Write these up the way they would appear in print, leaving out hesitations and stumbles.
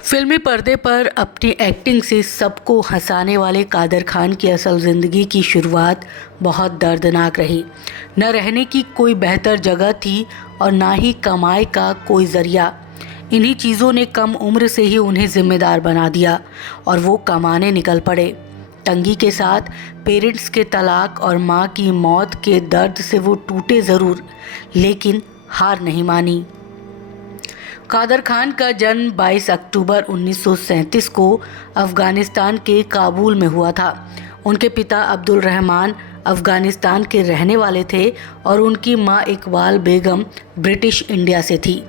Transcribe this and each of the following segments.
फिल्मी पर्दे पर अपनी एक्टिंग से सबको हंसाने वाले कादर खान की असल ज़िंदगी की शुरुआत बहुत दर्दनाक रही। न रहने की कोई बेहतर जगह थी और ना ही कमाई का कोई ज़रिया। इन्हीं चीज़ों ने कम उम्र से ही उन्हें ज़िम्मेदार बना दिया और वो कमाने निकल पड़े। तंगी के साथ पेरेंट्स के तलाक और माँ की मौत के दर्द से वो टूटे ज़रूर, लेकिन हार नहीं मानी। कादर खान का जन्म 22 अक्टूबर 1937 को अफ़गानिस्तान के काबुल में हुआ था। उनके पिता अब्दुल रहमान अफ़गानिस्तान के रहने वाले थे और उनकी मां इकबाल बेगम ब्रिटिश इंडिया से थी।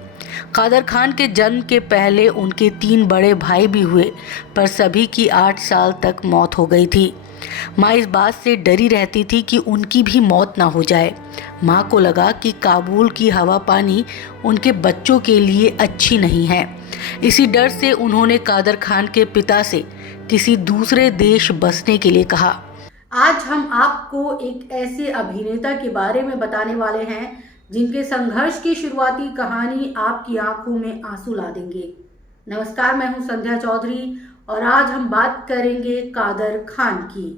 कादर खान के जन्म के पहले उनके 3 बड़े भाई भी हुए, पर सभी की 8 साल तक मौत हो गई थी। माँ इस बात से डरी रहती थी कि उनकी भी मौत ना हो जाए। माँ को लगा कि काबुल की हवा पानी उनके बच्चों के लिए अच्छी नहीं है। इसी डर से उन्होंने कादर खान के पिता से किसी दूसरे देश बसने के लिए कहा। आज हम आपको एक ऐसे अभिनेता के बारे में बताने वाले हैं जिनके संघर्ष की शुरुआती कहानी आपकी आंखों में आंसू ला देंगे। नमस्कार, मैं हूं संध्या चौधरी और आज हम बात करेंगे कादर खान की।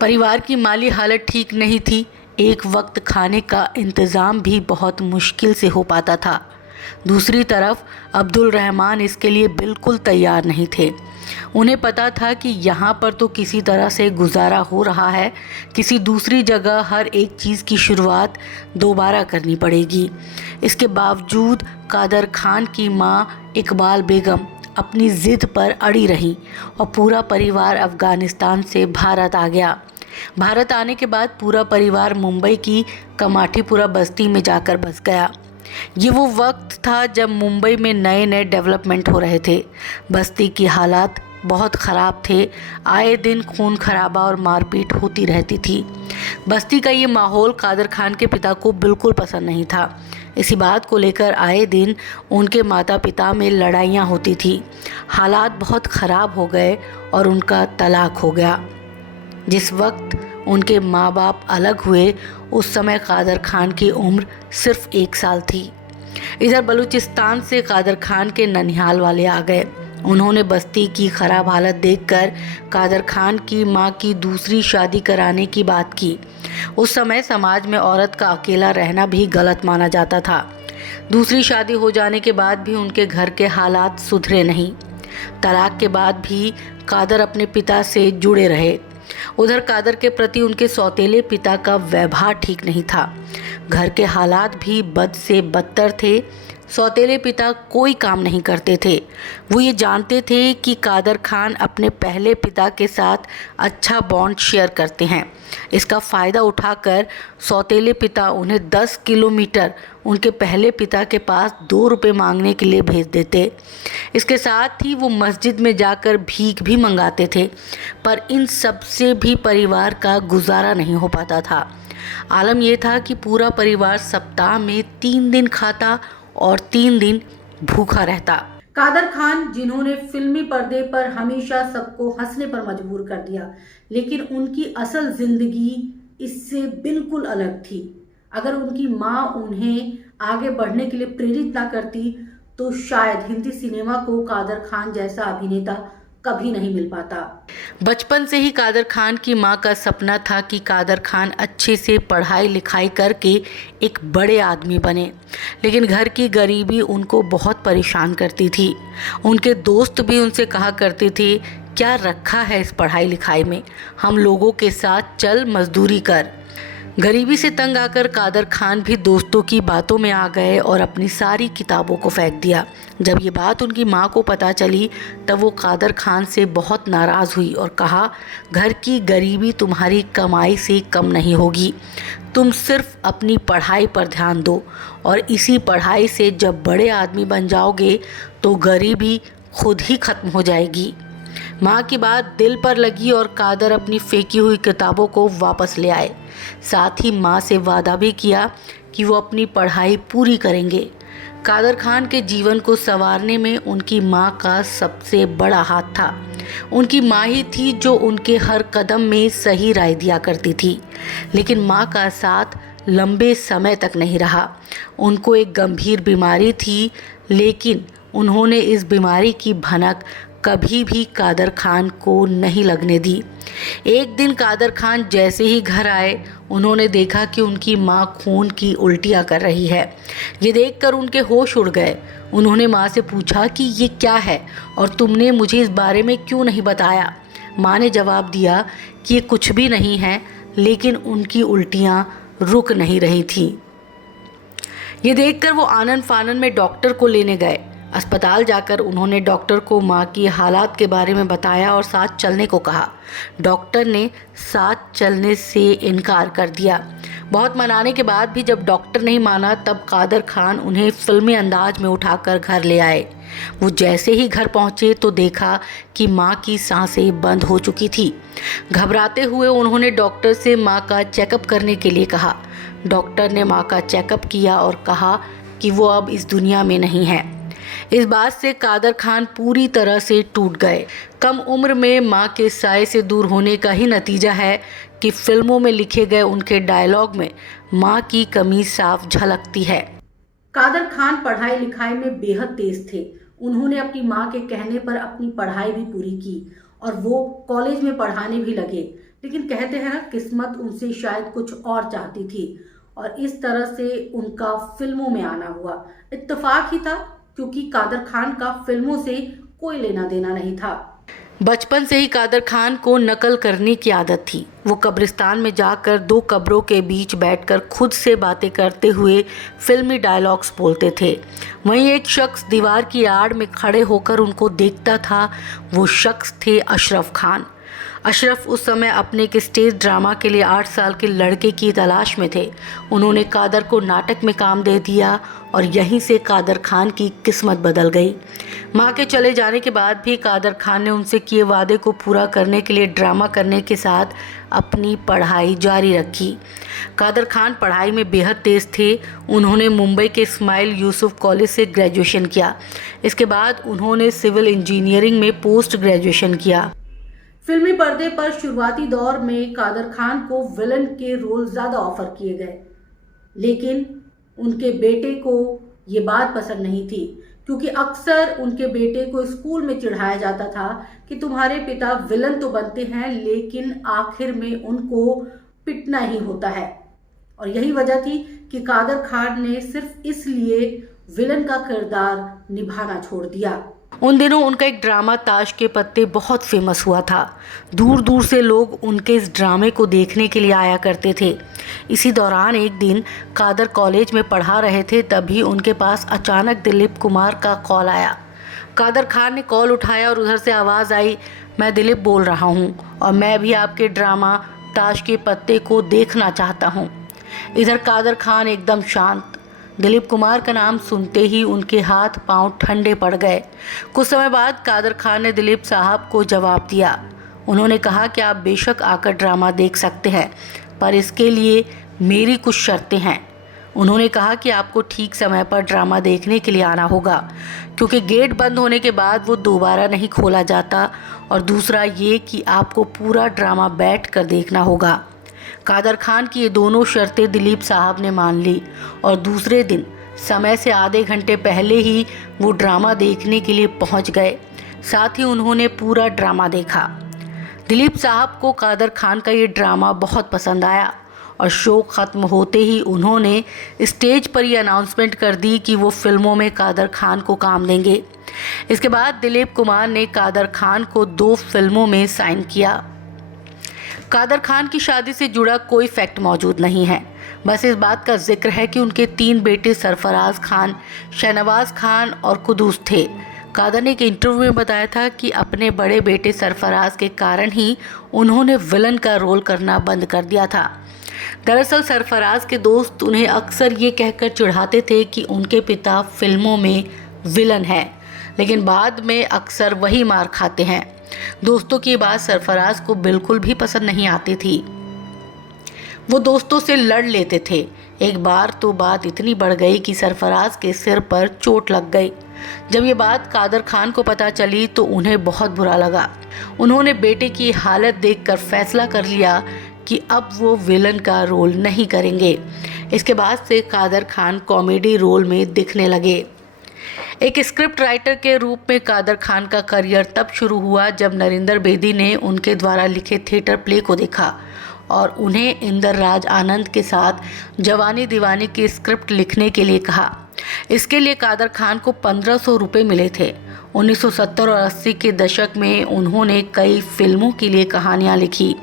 परिवार की माली हालत ठीक नहीं थी। एक वक्त खाने का इंतज़ाम भी बहुत मुश्किल से हो पाता था। दूसरी तरफ अब्दुल रहमान इसके लिए बिल्कुल तैयार नहीं थे। उन्हें पता था कि यहाँ पर तो किसी तरह से गुजारा हो रहा है, किसी दूसरी जगह हर एक चीज़ की शुरुआत दोबारा करनी पड़ेगी। इसके बावजूद कादर खान की माँ इकबाल बेगम अपनी ज़िद पर अड़ी रहीं और पूरा परिवार अफ़गानिस्तान से भारत आ गया। भारत आने के बाद पूरा परिवार मुंबई की कमाठीपुरा बस्ती में जाकर बस गया। ये वो वक्त था जब मुंबई में नए नए डेवलपमेंट हो रहे थे। बस्ती की हालात बहुत ख़राब थे। आए दिन खून खराबा और मारपीट होती रहती थी। बस्ती का ये माहौल कादर खान के पिता को बिल्कुल पसंद नहीं था। इसी बात को लेकर आए दिन उनके माता पिता में लड़ाइयाँ होती थी। हालात बहुत ख़राब हो गए और उनका तलाक हो गया। जिस वक्त उनके माँ बाप अलग हुए उस समय कादर खान की उम्र सिर्फ 1 साल थी। इधर बलूचिस्तान से कादर खान के ननिहाल वाले आ गए। उन्होंने बस्ती की खराब हालत देखकर कादर खान की मां की दूसरी शादी कराने की बात की। उस समय समाज में औरत का अकेला रहना भी गलत माना जाता था। दूसरी शादी हो जाने के बाद भी उनके घर के हालात सुधरे नहीं। तलाक के बाद भी कादर अपने पिता से जुड़े रहे। उधर कादर के प्रति उनके सौतेले पिता का व्यवहार ठीक नहीं था। घर के हालात भी बद से बदतर थे। सौतेले पिता कोई काम नहीं करते थे। वो ये जानते थे कि कादर खान अपने पहले पिता के साथ अच्छा बॉन्ड शेयर करते हैं। इसका फ़ायदा उठाकर सौतेले पिता उन्हें 10 किलोमीटर उनके पहले पिता के पास 2 रुपये मांगने के लिए भेज देते। इसके साथ ही वो मस्जिद में जाकर भीख भी मंगाते थे, पर इन सब से भी परिवार का गुजारा नहीं हो पाता था। आलम यह था कि पूरा परिवार सप्ताह में 3 दिन खाता और 3 दिन भूखा रहता। कादर खान, जिन्होंने फिल्मी पर्दे पर हमेशा सबको हंसने पर मजबूर कर दिया, लेकिन उनकी असल जिंदगी इससे बिल्कुल अलग थी। अगर उनकी माँ उन्हें आगे बढ़ने के लिए प्रेरित ना करती तो शायद हिंदी सिनेमा को कादर खान जैसा अभिनेता कभी नहीं मिल पाता। बचपन से ही कादर खान की मां का सपना था कि कादर खान अच्छे से पढ़ाई लिखाई करके एक बड़े आदमी बने, लेकिन घर की गरीबी उनको बहुत परेशान करती थी। उनके दोस्त भी उनसे कहा करते थे, क्या रखा है इस पढ़ाई लिखाई में, हम लोगों के साथ चल मजदूरी कर। गरीबी से तंग आकर कादर खान भी दोस्तों की बातों में आ गए और अपनी सारी किताबों को फेंक दिया। जब ये बात उनकी माँ को पता चली तब वो कादर खान से बहुत नाराज़ हुई और कहा, घर की गरीबी तुम्हारी कमाई से कम नहीं होगी, तुम सिर्फ अपनी पढ़ाई पर ध्यान दो और इसी पढ़ाई से जब बड़े आदमी बन जाओगे तो गरीबी खुद ही ख़त्म हो जाएगी। माँ की बात दिल पर लगी और कादर अपनी फेंकी हुई किताबों को वापस ले आए। साथ ही माँ से वादा भी किया कि वो अपनी पढ़ाई पूरी करेंगे। कादर खान के जीवन को संवारने में उनकी माँ का सबसे बड़ा हाथ था। उनकी माँ ही थी जो उनके हर कदम में सही राय दिया करती थी, लेकिन माँ का साथ लंबे समय तक नहीं रहा। उनको एक गंभीर बीमारी थी, लेकिन उन्होंने इस बीमारी की भनक कभी भी कादर खान को नहीं लगने दी। एक दिन कादर खान जैसे ही घर आए, उन्होंने देखा कि उनकी माँ खून की उल्टियाँ कर रही है। ये देखकर उनके होश उड़ गए। उन्होंने माँ से पूछा कि ये क्या है और तुमने मुझे इस बारे में क्यों नहीं बताया। माँ ने जवाब दिया कि ये कुछ भी नहीं है, लेकिन उनकी उल्टियाँ रुक नहीं रही थीं। ये देखकर वो आनन फानन में डॉक्टर को लेने गए। अस्पताल जाकर उन्होंने डॉक्टर को माँ की हालात के बारे में बताया और साथ चलने को कहा। डॉक्टर ने साथ चलने से इनकार कर दिया। बहुत मनाने के बाद भी जब डॉक्टर नहीं माना, तब कादर खान उन्हें फिल्मी अंदाज में उठाकर घर ले आए। वो जैसे ही घर पहुंचे तो देखा कि माँ की सांसें बंद हो चुकी थी। घबराते हुए उन्होंने डॉक्टर से माँ का चेकअप करने के लिए कहा। डॉक्टर ने माँ का चेकअप किया और कहा कि वो अब इस दुनिया में नहीं है। इस बात से कादर खान पूरी तरह से टूट गए। कम उम्र में माँ के साए से दूर होने का ही नतीजा है कि फिल्मों में लिखे गए उनके डायलॉग में माँ की कमी साफ झलकती है। कादर खान पढ़ाई लिखाई में बेहद तेज थे। उन्होंने अपनी माँ के कहने पर अपनी पढ़ाई भी पूरी की और वो कॉलेज में पढ़ाने भी लगे। लेकिन कहते हैं ना, किस्मत उनसे शायद कुछ और चाहती थी और इस तरह से उनका फिल्मों में आना हुआ। इत्तेफाक ही था, क्योंकि कादर खान का फिल्मों से कोई लेना देना नहीं था। बचपन से ही कादर खान को नकल करने की आदत थी। वो कब्रिस्तान में जाकर दो कब्रों के बीच बैठकर खुद से बातें करते हुए फिल्मी डायलॉग्स बोलते थे। वहीं एक शख्स दीवार की आड़ में खड़े होकर उनको देखता था। वो शख्स थे अशरफ खान। अशरफ उस समय अपने एक स्टेज ड्रामा के लिए 8 साल के लड़के की तलाश में थे। उन्होंने कादर को नाटक में काम दे दिया और यहीं से कादर खान की किस्मत बदल गई। माँ के चले जाने के बाद भी कादर खान ने उनसे किए वादे को पूरा करने के लिए ड्रामा करने के साथ अपनी पढ़ाई जारी रखी। कादर खान पढ़ाई में बेहद तेज थे। उन्होंने मुंबई के इस्माइल यूसुफ कॉलेज से ग्रेजुएशन किया। इसके बाद उन्होंने सिविल इंजीनियरिंग में पोस्ट ग्रेजुएशन किया। फिल्मी पर्दे पर शुरुआती दौर में कादर खान को विलन के रोल ज़्यादा ऑफर किए गए, लेकिन उनके बेटे को ये बात पसंद नहीं थी, क्योंकि अक्सर उनके बेटे को स्कूल में चिढ़ाया जाता था कि तुम्हारे पिता विलन तो बनते हैं, लेकिन आखिर में उनको पिटना ही होता है। और यही वजह थी कि कादर खान ने सिर्फ इसलिए विलन का किरदार निभाना छोड़ दिया। उन दिनों उनका एक ड्रामा ताश के पत्ते बहुत फेमस हुआ था। दूर दूर से लोग उनके इस ड्रामे को देखने के लिए आया करते थे। इसी दौरान एक दिन कादर कॉलेज में पढ़ा रहे थे, तभी उनके पास अचानक दिलीप कुमार का कॉल आया। कादर खान ने कॉल उठाया और उधर से आवाज़ आई, मैं दिलीप बोल रहा हूँ और मैं भी आपके ड्रामा ताश के पत्ते को देखना चाहता हूँ। इधर कादर खान एकदम शांत। दिलीप कुमार का नाम सुनते ही उनके हाथ पांव ठंडे पड़ गए। कुछ समय बाद कादर खान ने दिलीप साहब को जवाब दिया। उन्होंने कहा कि आप बेशक आकर ड्रामा देख सकते हैं, पर इसके लिए मेरी कुछ शर्तें हैं। उन्होंने कहा कि आपको ठीक समय पर ड्रामा देखने के लिए आना होगा, क्योंकि गेट बंद होने के बाद वो दोबारा नहीं खोला जाता, और दूसरा ये कि आपको पूरा ड्रामा बैठ कर देखना होगा। कादर खान की ये दोनों शर्तें दिलीप साहब ने मान ली और दूसरे दिन समय से आधे घंटे पहले ही वो ड्रामा देखने के लिए पहुंच गए। साथ ही उन्होंने पूरा ड्रामा देखा। दिलीप साहब को कादर खान का ये ड्रामा बहुत पसंद आया और शो ख़त्म होते ही उन्होंने स्टेज पर ये अनाउंसमेंट कर दी कि वो फिल्मों में कादर खान को काम देंगे। इसके बाद दिलीप कुमार ने कादर खान को 2 फिल्मों में साइन किया। कादर खान की शादी से जुड़ा कोई फैक्ट मौजूद नहीं है, बस इस बात का जिक्र है कि उनके 3 बेटे सरफराज खान, शहनवाज खान और कुदूस थे। कादर ने एक इंटरव्यू में बताया था कि अपने बड़े बेटे सरफराज के कारण ही उन्होंने विलन का रोल करना बंद कर दिया था। दरअसल सरफराज के दोस्त उन्हें अक्सर ये कहकर चिढ़ाते थे कि उनके पिता फिल्मों में विलन हैं, लेकिन बाद में अक्सर वही मार खाते हैं। दोस्तों की बात सरफराज को बिल्कुल भी पसंद नहीं आती थी। वो दोस्तों से लड़ लेते थे। एक बार तो बात इतनी बढ़ गई कि सरफराज के सिर पर चोट लग गई। जब ये बात कादर खान को पता चली तो उन्हें बहुत बुरा लगा। उन्होंने बेटे की हालत देखकर फैसला कर लिया कि अब वो विलन का रोल नहीं करेंगे। इसके बाद से कादर खान कॉमेडी रोल में दिखने लगे। एक स्क्रिप्ट राइटर के रूप में कादर खान का करियर तब शुरू हुआ जब नरेंद्र बेदी ने उनके द्वारा लिखे थिएटर प्ले को देखा और उन्हें इंदर राज आनंद के साथ जवानी दीवानी की स्क्रिप्ट लिखने के लिए कहा। इसके लिए कादर खान को 1500 रुपये मिले थे। 1970 और 80 के दशक में उन्होंने कई फिल्मों के लिए कहानियां लिखी।